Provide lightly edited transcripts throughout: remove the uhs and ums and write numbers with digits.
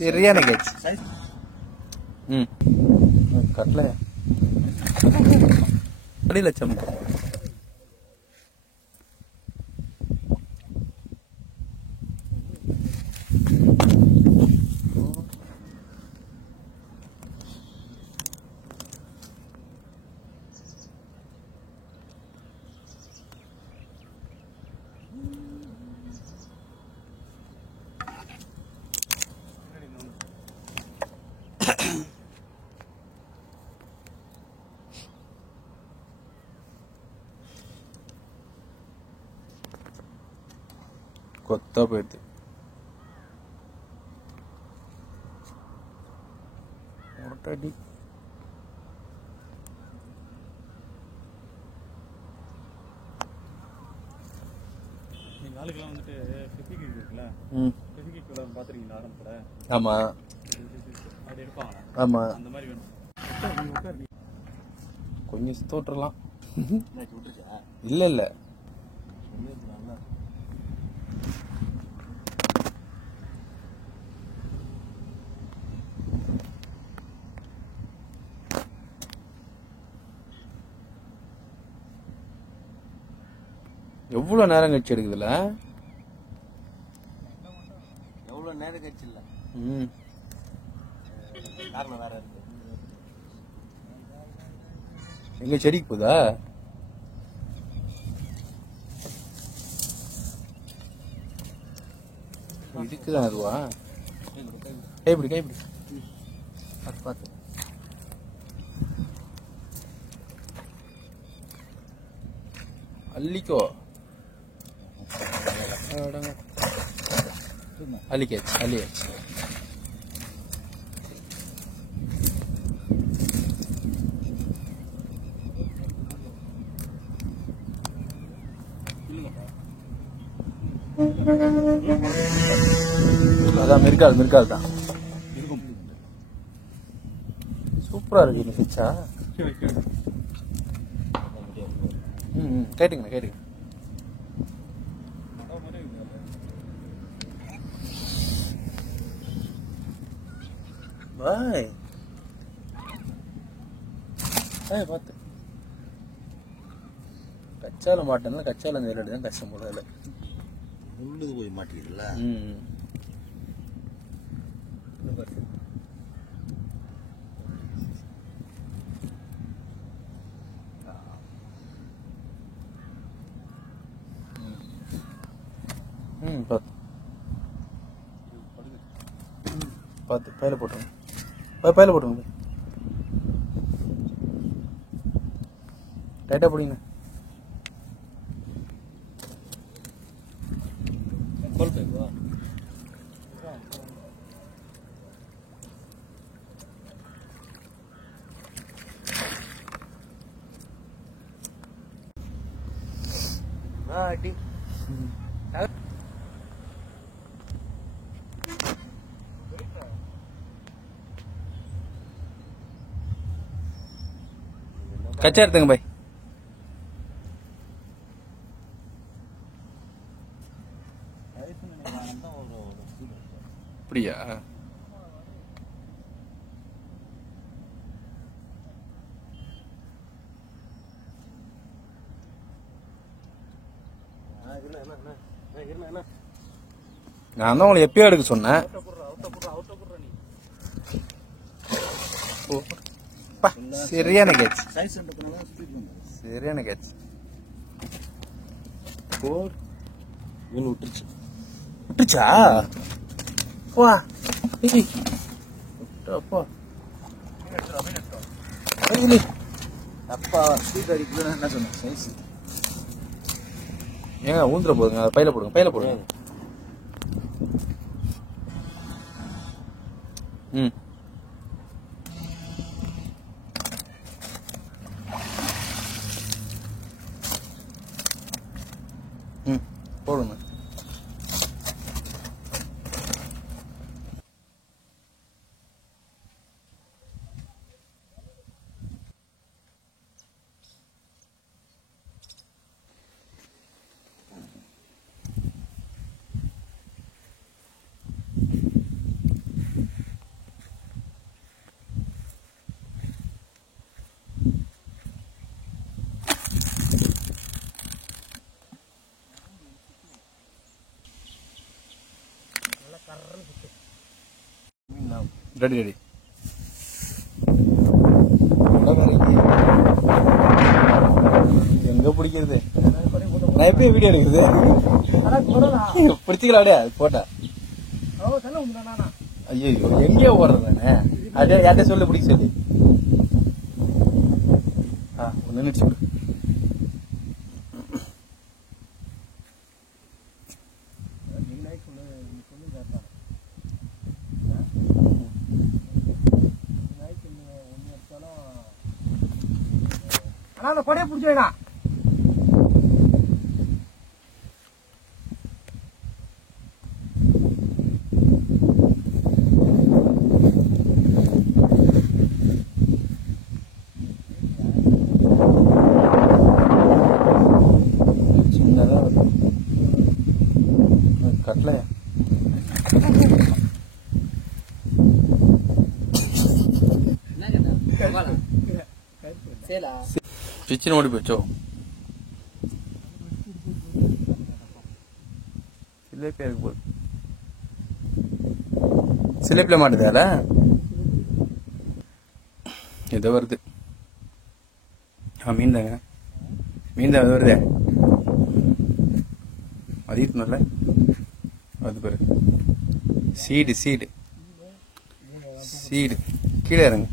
சரியான கேட்ச். கட்டல அடியில சமக்கு. கொத்தா போயிடுது. அடி நாளுக்கெல்லாம் வந்துட்டு பெசிபிக் இருக்குல்ல, பெசிபிக் பாத்துருக்கீங்களா ஆரம்பத்துல? ஆமா அது எடுப்பாங்க. ஆமா அந்த மாதிரி வேணும். கொஞ்சம் சுத்த விட்டுறலாம். இல்ல இல்ல எவ்வளவு நேரம் கழிச்சு எடுக்குதுல? எவ்வளவு நேரம் கழிச்சு இல்ல, காரணம் வேற இருக்கு. எங்க செடிக்கு போதா? இதுக்குதான் அதுவா? கைப்பிடி கைப்பிடி பார்த்து பார்த்து. அள்ளிக்கோ. அள்ளிக்காச்சு அள்ளியாச்சு. அதான் மிர்கால் மிர்கால் தான். சூப்பரா இருக்கு இந்த பிச்சா. கேட்டுங்க கேட்டுங்க. பாய் பார்த்து கச்சால மாட்டேன்னா கச்சால அந்த விளையாடு தான் கஷ்டம் போல. இல்லை உள்ளது போய் மாட்டிக்குதுல்ல. பார்த்து பார்த்து பையில போட்டுருங்க. பையில போட்டுருங்க. டைட்டா பிடிங்க. கச்சா எடுத்துங்க பாய். அப்படியா? நான் தான் உங்களை எப்பயோ எடுக்க சொன்னேன். சரியான கேட்ச். சரியான கேட்ச். விட்டுருச்சு விட்டுச்சா? வா அப்பா அப்பா ஸ்பீட் அடிக்கலன்னு என்ன சொன்னேன்? சைஸ் ஏங்க ஊந்துற போதுங்க. அதை பையில போடுங்க. பையில போடுங்க. போடுங்க. Ready ready. எங்க பிடிக்கிறது? நான் எப்பயும் வீடியோ எடுக்குது பிடிச்சிக்கலாம் அப்படியே போட்டா. ஐயோ எங்கேயோ ஓடுறது தானே. அதே யார்கிட்ட சொல்லு பிடிக்க சொல்லி. ஒன்னு நினைச்சு அந்த கொடையை பிடிச்சி வேணாம். கட்டலையா பிச்சின் ஓடி போச்சோ. சிலேப்பியா இருக்கு போது. சிலேப்பில மாட்டுதால ஏதோ வருது. மீன் தாங்க. மீன் தான் வருதே. அதிகல அது பாரு. சீடு சீடு சீடு கீழே இறங்க.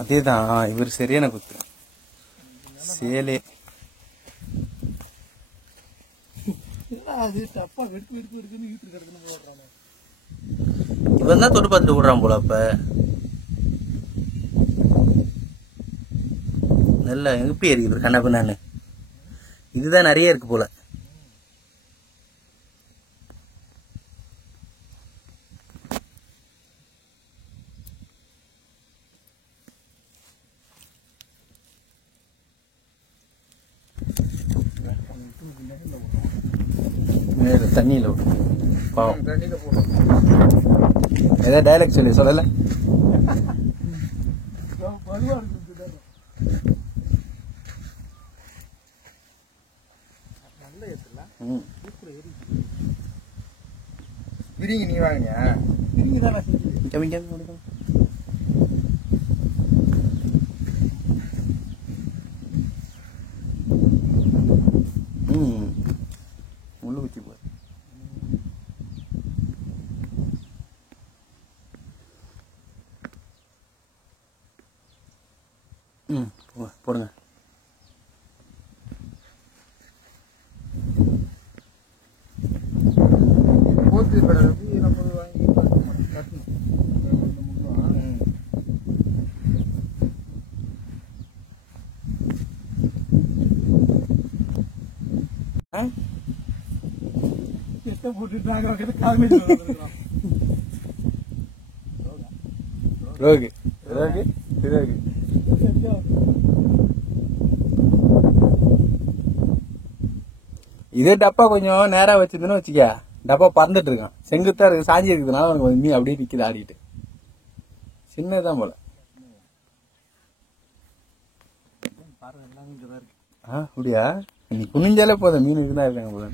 அதேதான் இவர் சரியான குத்து. சேலே இவன் தான் தொட்டு பார்த்துட்டு விடுறான் போல. அப்ப நல்லா எப்படி இருக்குது கண்ணப்ப. நானு இதுதான் நிறைய இருக்கு போல. தண்ணியில பாவம். ஏதாவது டைலாக் சொல்லி சொல்லல. பிரிங்க நீ வாங்கினியா? முள்ளு குத்தி போய் போடுங்க. போத்து படம் நம்ம வாங்கி கட்டணும். ரோகு ரோகு ரோகு. இதே டப்பா கொஞ்சம் நேரா வச்சிருந்தேன்னு வச்சுக்க, டப்பா பறந்துட்டு இருக்கான். செங்குத்தா இருக்கு, சாஞ்சி இருக்குதுனால அவனுக்கு மீன் அப்படியே நிக்குது ஆடிட்டு. சின்னதான் போல. அப்படியா? நீ குனிஞ்சாலே போதும் மீன் இதுதான் இருக்காங்க போல.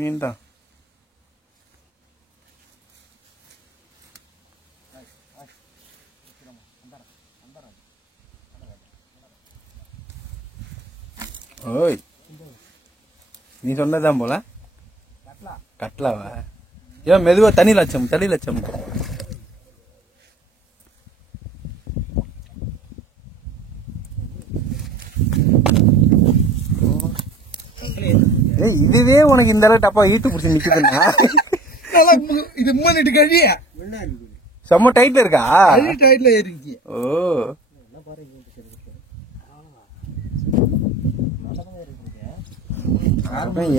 மீன் தான். ஓய் நீ சொன்னதான் போல. கட்லாவா? ஏன் மெதுவா தனி லட்சம் தனி லட்சம். இதுவே உனக்கு இந்த அளவு டப்பா ஈட்டு புடிச்சு நிக்குதுன்னா இது மூணு கழியா செம்ம டைட்ல இருக்கா? டைட்ல ஏறிச்சு. ஓ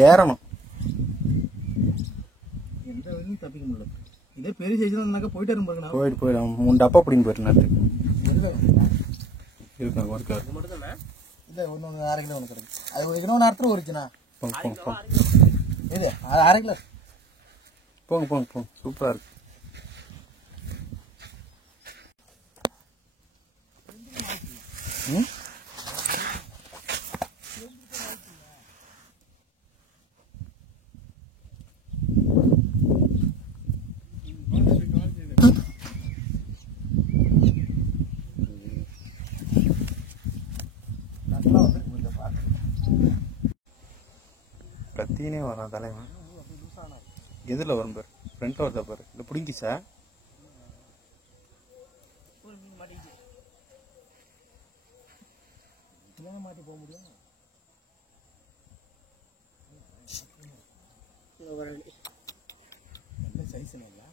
ஏறணும். எந்த வரையும் தப்பிக்க முடியல. இதே பெரிய சைஸ்ல போயிட்டே இருக்கும். போயிட்டு போயிடும். 3 டப்பா பிடிங்க போயிட்டு நேரத்துக்கு இருக்கும். ஒர்க் இல்ல ஒன்னு 1/2 கிலோ ஒன்று கிடைக்கும். அது இன்னொன்று நேரத்தில் ஒருச்சுண்ணா. போங்க போங்க போங்க. இது அது 1/2 கிலோ. போங்க போங்க போங்க. சூப்பரா இருக்கு. ம் கத்தினே வரான் தலைவன். எதில் வரும் பாரு, ஃப்ரண்ட்டில் வருதா பாரு. இல்லை பிடிங்கிச்சா? மாட்டி போக முடியும். நல்ல சைஸ் இல்லை.